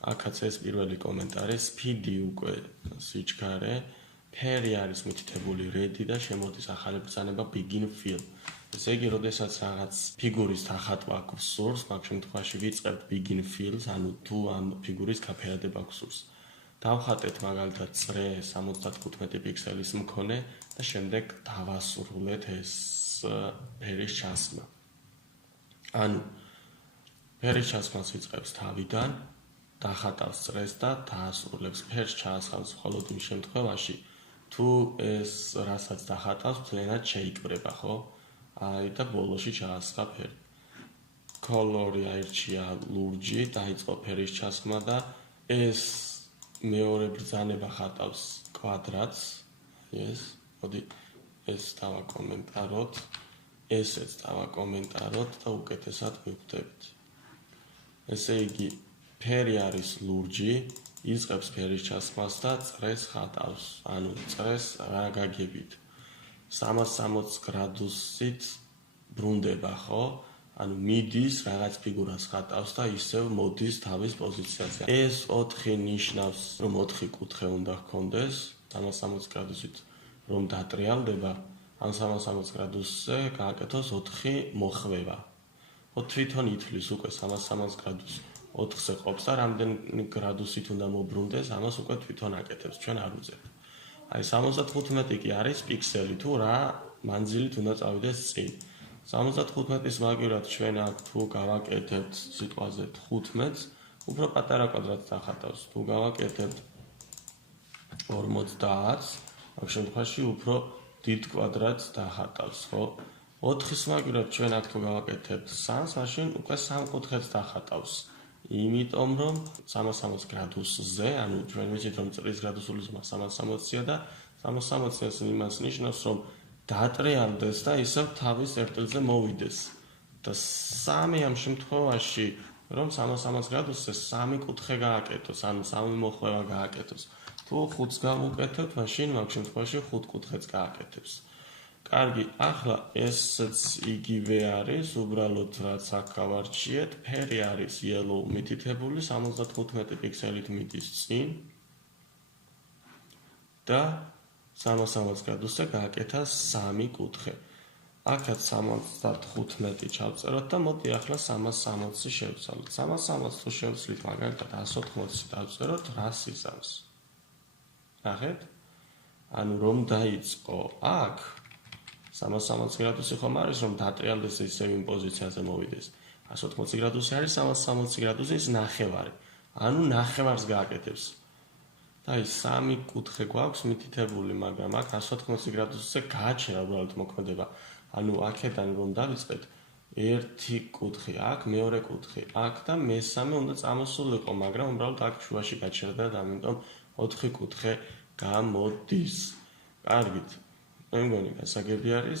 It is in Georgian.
აქაც ეს პირველი კომენტარი, სპიდი უკვე სიჩქარე, ფერი არის მითითებული რედი და შემოდის ახალი ბრძანება begin fill. ესე იგი, როდესაც რაღაც ფიგურის დახატვა გვსურს, მაგ შემთხვევაში ვიწყებთ begin fills, ანუ თუ ამ ფიგურის გაფერადება გვსურს. დავხატეთ მაგალითად წრე 75 პიქსელის მქონე და შემდეგ დავასრულეთ ეს ფერის ჩასმა. ანუ ფერის ჩასმას ვიწყებს თავიდან, დახატავს წრეს და დაასრულებს ფერს ჩაასხამს მხოლოდ იმ შემთხვევაში, თუ ეს რასაც დახატავს, მთლიანად შეიკვრება, ხო? აი და ბოლოში ჩაასხა ფერი. კოლორი აირჩია ლურჯი, დაიწყო ფერის ჩასხმა და ეს მეორე ბრძანება ხატავს კვადრატს. მოდი ეს დავაკომენტაროთ, ესეც დავაკომენტაროთ და უკეთესად მივხვდებით. ესე იგი, ფერი არის ლურჯი, იწყებს ფერის ჩასხმას და წრეს ხატავს. ანუ წრეს რა გაგებით? 360 გრადუსით ბრუნდება, ხო? ანუ მიდის რაღაც ფიგურას ხატავს და ისევ მოდის თავის პოზიციაზე. ეს 4 ნიშნავს, რომ 4 კუთხე უნდა ჰქონდეს, 360 გრადუსით რომ დატრიალდება, ან 360 გრადუსზე გააკეთოს 4 მოხვევა. თვითონ ითვლის უკვე 360 გრადუსს 4-ზე ყოფს და რამდენი გრადუსით უნდა მობრუნდეს, ამას უკვე თვითონ აკეთებს, ჩვენ არ უძებთ. აი 75 კი არის პიქსელი, თუ რა მანძილით უნდა წავიდეს წინ. 75-ის მაგივრად ჩვენ აქ თუ გავაკეთებთ სიტყვაზე 15-ს, უფრო პატარა კვადრატს დახატავს. თუ გავაკეთებთ 50-ს, ამ შემთხვევაში უფრო დიდ კვადრატს დახატავს, ხო? 4-ის მაგივრად ჩვენ აქ თუ გავაკეთებთ 3-ს, მაშინ უკვე 3 კუთხეც დახატავს. იმიტომ რომ 360 გრადუსზე, ანუ ჩვენ ვიცით რომ წრის გრადუსული ზმა 360-ია და 360-ს იმას ნიშნავს, რომ დატრიალდეს და ისევ თავის წერტილზე მოვიდეს. და 3 ამ შემთხვევაში, რომ 360 გრადუსზე 3 კუთხე გააკეთოს, ანუ 3 მოხვევა გააკეთოს. თუ 5-ს გავუკეთებთ, მაშინ მაგ შემთხვევაში 5 კუთხეც გააკეთებს. კარგი, ახლა ესეც იგივე არის, უბრალოდ რაც აქ გავარჩიეთ, ფერი არის yellow მითითებული, 75 პიქსელით მიდის წინ და 360 გრადუსზე გააკეთა 3 კუთხე. აქაც 75 ჩავწეროთ და მოდი ახლა 360-ი შევცვალოთ. 360-ს თუ შევცვლით, მაგალითად 180-ი დავწეროთ, რას იზამს? ნახეთ? ანუ რომ დაიწყო აქ 360 გრადუსი ხომ არის, რომ დატრიალდეს ისევ იმ პოზიციაზე მოვიდეს. 180 გრადუსი არის 360 გრადუსის ნახევარი. ანუ ნახევარს გააკეთებს. და ის 3 კუთხე გვაქვს მითითებული, მაგრამ აქ 180 გრადუსზე გააჩერა უბრალოდ მოქმედება. ანუ აქედან რომ დავიწყეთ, ერთი კუთხე აქ, მეორე კუთხე აქ და მესამე უნდა წამოსულიყო, მაგრამ უბრალოდ აქ შუაში გაჩერდა და ამიტომ 4 კუთხე გამოდის. კარგით. მე მგონი გასაგები არის.